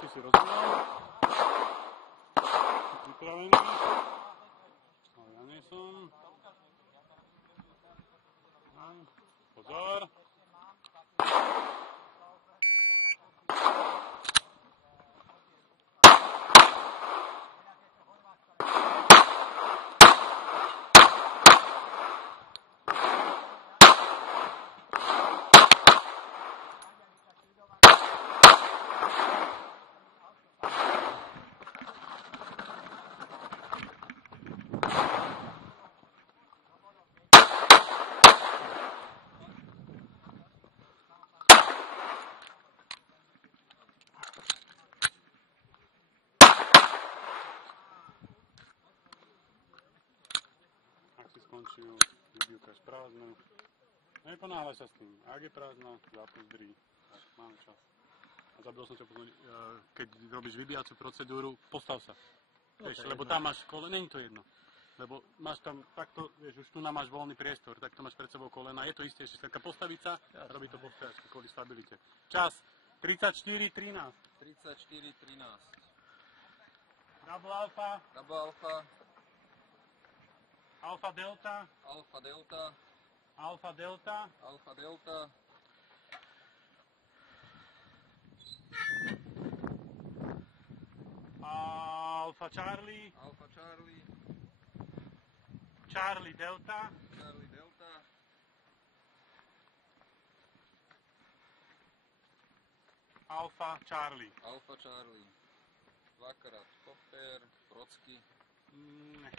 Chlapci si rozbíjajú. Pripravení. Ale ja nie som. Pozor. Ak si skončil, vybívkaš prázdnu. Neponáhľaj sa s tým. Ak je prázdna, zapust drí. Tak, máme čas. A zabil som ťa pozorniť, keď robíš vybíjacú procedúru, postav sa. Vieš, lebo tam máš kolena, není to jedno. Lebo máš tam takto, vieš, už tu máš voľný priestor, takto máš pred sebou kolena. Je to isté, ešte taká postaviť sa a robiť to po stojačke kvôli stabilite. Čas 34:13. 34:13. Double alfa. Double alfa. Alfa delta. Alfa delta. Alfa delta. Alfa delta. Alfa Charlie. Alfa Charlie. Charlie delta. Charlie delta. Alfa Charlie. Alfa Charlie. Dvakrát Kopter, Brodsky. Nech